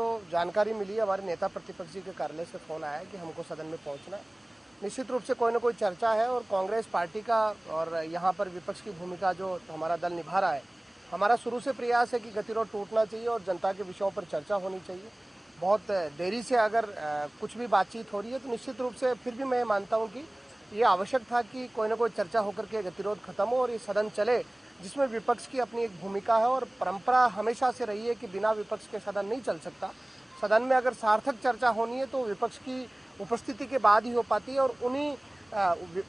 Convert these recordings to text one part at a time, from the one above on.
तो जानकारी मिली है, हमारे नेता प्रतिपक्ष जी के कार्यालय से फ़ोन आया है कि हमको सदन में पहुंचना है। निश्चित रूप से कोई ना कोई चर्चा है और कांग्रेस पार्टी का और यहाँ पर विपक्ष की भूमिका जो हमारा दल निभा रहा है, हमारा शुरू से प्रयास है कि गतिरोध टूटना चाहिए और जनता के विषयों पर चर्चा होनी चाहिए। बहुत देरी से अगर कुछ भी बातचीत हो रही है तो निश्चित रूप से फिर भी मैं मानता हूँ कि ये आवश्यक था कि कोई ना कोई चर्चा होकर के गतिरोध खत्म हो और ये सदन चले, जिसमें विपक्ष की अपनी एक भूमिका है और परंपरा हमेशा से रही है कि बिना विपक्ष के सदन नहीं चल सकता। सदन में अगर सार्थक चर्चा होनी है तो विपक्ष की उपस्थिति के बाद ही हो पाती है और उन्हीं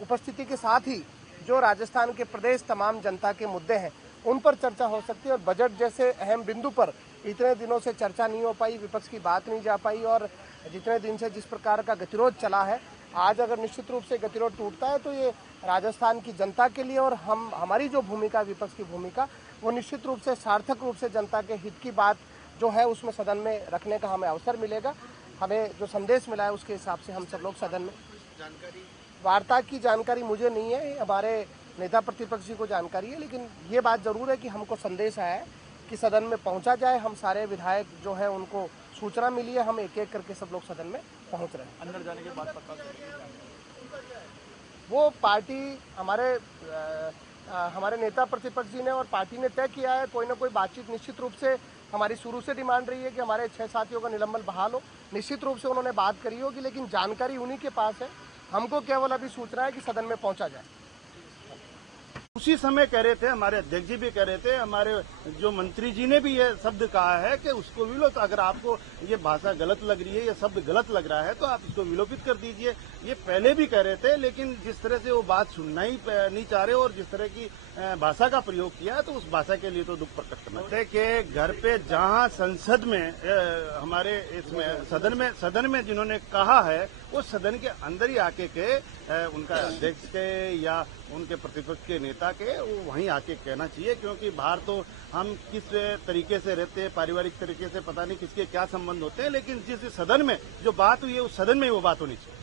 उपस्थिति के साथ ही जो राजस्थान के प्रदेश तमाम जनता के मुद्दे हैं उन पर चर्चा हो सकती है। और बजट जैसे अहम बिंदु पर इतने दिनों से चर्चा नहीं हो पाई, विपक्ष की बात नहीं जा पाई और जितने दिन से जिस प्रकार का गतिरोध चला है, आज अगर निश्चित रूप से गतिरोध टूटता है तो ये राजस्थान की जनता के लिए और हमारी जो भूमिका विपक्ष की भूमिका वो निश्चित रूप से सार्थक रूप से जनता के हित की बात जो है उसमें सदन में रखने का हमें अवसर मिलेगा। हमें जो संदेश मिला है उसके हिसाब से हम सब लोग सदन में वार्ता की जानकारी मुझे नहीं है, हमारे नेता प्रतिपक्ष जी को जानकारी है, लेकिन ये बात जरूर है कि हमको संदेश आया है कि सदन में पहुंचा जाए। हम सारे विधायक जो है उनको सूचना मिली है, हम एक एक करके सब लोग सदन में पहुंच रहे हैं। अंदर जाने के बाद पता वो पार्टी हमारे नेता प्रतिपक्ष जी ने और पार्टी ने तय किया है। कोई ना कोई बातचीत निश्चित रूप से हमारी शुरू से डिमांड रही है कि हमारे 6 साथियों का निलंबन बहाल हो। निश्चित रूप से उन्होंने बात करी होगी, लेकिन जानकारी उन्हीं के पास है। हमको केवल अभी सूचना है कि सदन में पहुंचा जाए। उसी समय कह रहे थे, हमारे अध्यक्ष जी भी कह रहे थे, हमारे जो मंत्री जी ने भी ये शब्द कहा है कि उसको विलोप, अगर आपको ये भाषा गलत लग रही है, ये शब्द गलत लग रहा है तो आप इसको विलोपित कर दीजिए। ये पहले भी कह रहे थे, लेकिन जिस तरह से वो बात सुनना ही नहीं चाह रहे और जिस तरह की भाषा का प्रयोग किया है तो उस भाषा के लिए तो दुख प्रकट करना चाहिए। कि घर पे जहां संसद में हमारे इसमें सदन में जिन्होंने कहा है वो सदन के अंदर ही आके के उनका अध्यक्ष के या उनके प्रतिपक्ष के नेता के वो वहीं आके कहना चाहिए, क्योंकि बाहर तो हम किस तरीके से रहते हैं, पारिवारिक तरीके से पता नहीं किसके क्या संबंध होते हैं, लेकिन जिस सदन में जो बात हुई है उस सदन में ही वो बात होनी चाहिए।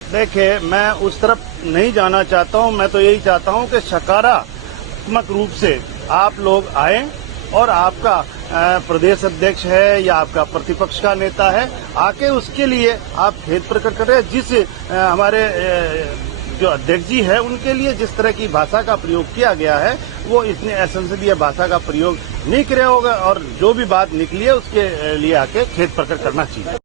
देखिए, मैं उस तरफ नहीं जाना चाहता हूं, मैं तो यही चाहता हूं कि सकारात्मक रूप से आप लोग आए और आपका प्रदेश अध्यक्ष है या आपका प्रतिपक्ष का नेता है, आके उसके लिए आप खेद प्रकट करें। जिस हमारे जो अध्यक्ष जी है उनके लिए जिस तरह की भाषा का प्रयोग किया गया है वो इतनी असंसदीय भाषा का प्रयोग नहीं किया होगा और जो भी बात निकली है उसके लिए आके खेद प्रकट करना चाहिए।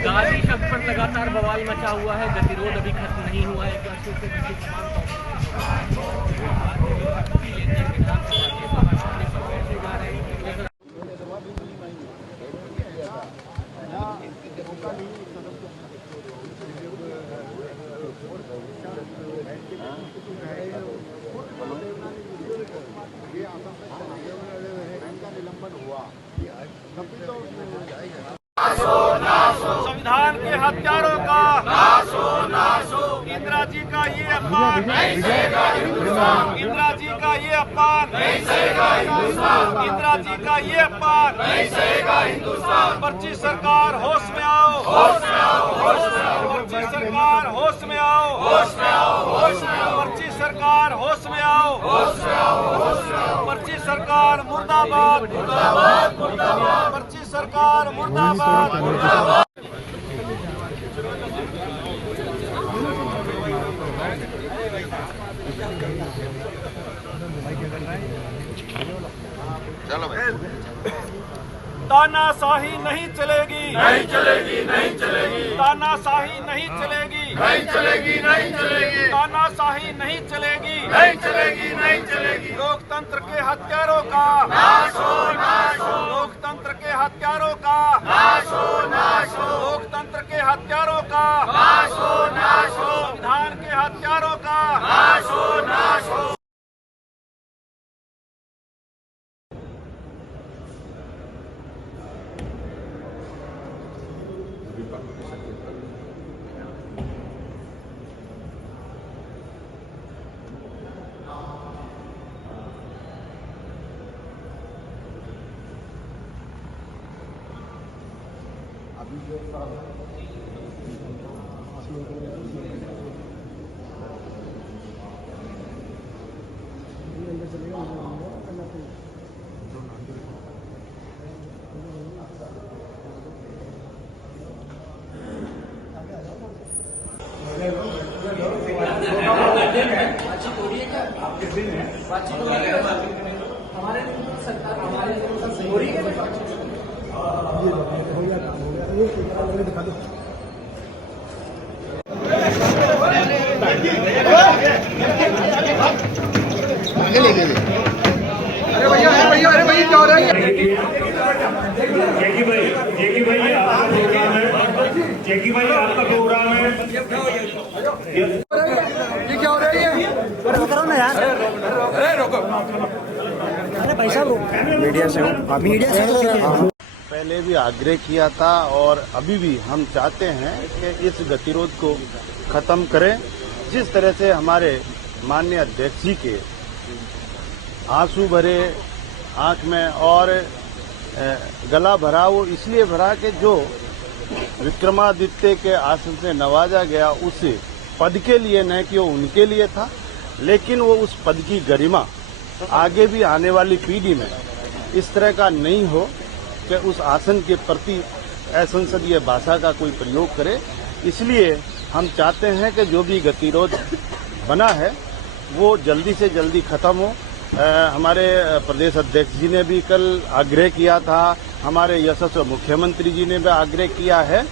गाजी शब्द पर लगातार बवाल मचा हुआ है, गतिरोध अभी खत्म नहीं हुआ है। संविधान के हत्यारों का नाशो, इंदिरा जी का ये अपमान नहीं सहेगा हिंदुस्तान, इंदिरा जी का ये अपमान नहीं सहेगा हिंदुस्तान, इंदिरा जी का ये अपमान नहीं सहेगा हिंदुस्तान। पर्ची सरकार होश में आओ, होश में आओ, होश में आओ, पर्ची सरकार होश में आओ, होश में आओ, होश में आओ, पर्ची सरकार होश में आओ, होश में आओ, होश में आओ, पर्ची सरकार मुर्दाबाद, मुर्दाबाद, मुर्दाबाद, पर्ची सरकार मुर्दाबाद, मुर्दाबाद। चलो भाई, तानाशाही नहीं चलेगी, नहीं चलेगी, नहीं चलेगी, तानाशाही नहीं चलेगी, नहीं चलेगी, नहीं चलेगी, तानाशाही नहीं चलेगी, नहीं चलेगी, नहीं चलेगी। लोकतंत्र के हत्यारों का नाश हो, नाश हो, लोकतंत्र के हत्यारों का नाश हो, नाश हो, लोकतंत्र के हत्यारों का नाश हो, नाश हो, संविधान के हत्यारों का नाश हो, नाश हो। जैकी भाई आपका प्रोग्राम है। जैकी भाई आपका प्रोग्राम है। ये क्या हो रहा है? करो ना यार। अरे रोको। अरे भाई साहब मीडिया से पहले भी आग्रह किया था और अभी भी हम चाहते हैं कि इस गतिरोध को खत्म करें। जिस तरह से हमारे माननीय अध्यक्ष जी के आंसू भरे आंख में और गला भरा, वो इसलिए भरा कि जो विक्रमादित्य के आसन से नवाजा गया उस पद के लिए, न कि वो उनके लिए था, लेकिन वो उस पद की गरिमा आगे भी आने वाली पीढ़ी में इस तरह का नहीं हो कि उस आसन के प्रति असंसदीय भाषा का कोई प्रयोग करे। इसलिए हम चाहते हैं कि जो भी गतिरोध बना है वो जल्दी से जल्दी खत्म हो। हमारे प्रदेश अध्यक्ष जी ने भी कल आग्रह किया था, हमारे यशस्वी मुख्यमंत्री जी ने भी आग्रह किया है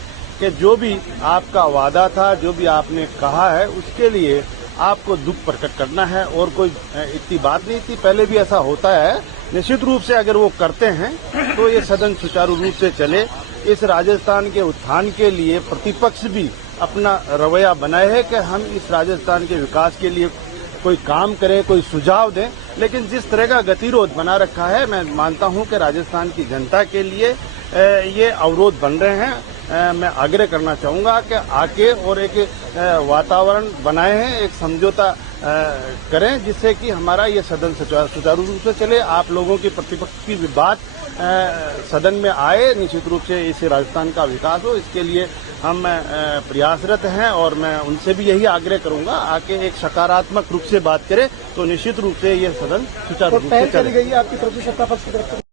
कि जो भी आपका वादा था, जो भी आपने कहा है, उसके लिए आपको दुख प्रकट करना है और कोई इतनी बात नहीं थी। पहले भी ऐसा होता है। निश्चित रूप से अगर वो करते हैं तो ये सदन सुचारू रूप से चले। इस राजस्थान के उत्थान के लिए प्रतिपक्ष भी अपना रवैया बनाए है कि हम इस राजस्थान के विकास के लिए कोई काम करें, कोई सुझाव दें। लेकिन जिस तरह का गतिरोध बना रखा है, मैं मानता हूं कि राजस्थान की जनता के लिए ये अवरोध बन रहे हैं। मैं आग्रह करना चाहूंगा कि आके और एक वातावरण बनाए हैं, एक समझौता करें जिससे कि हमारा ये सदन सुचारू रूप से चले। आप लोगों की प्रतिपक्ष की भी बात सदन में आए, निश्चित रूप से इस राजस्थान का विकास हो, इसके लिए हम प्रयासरत हैं और मैं उनसे भी यही आग्रह करूंगा आके एक सकारात्मक रूप से बात करें तो निश्चित रूप से ये सदन सुचारू रूप से चले। गई है आपकी तरफ से सत्ता पक्ष की तरफ से।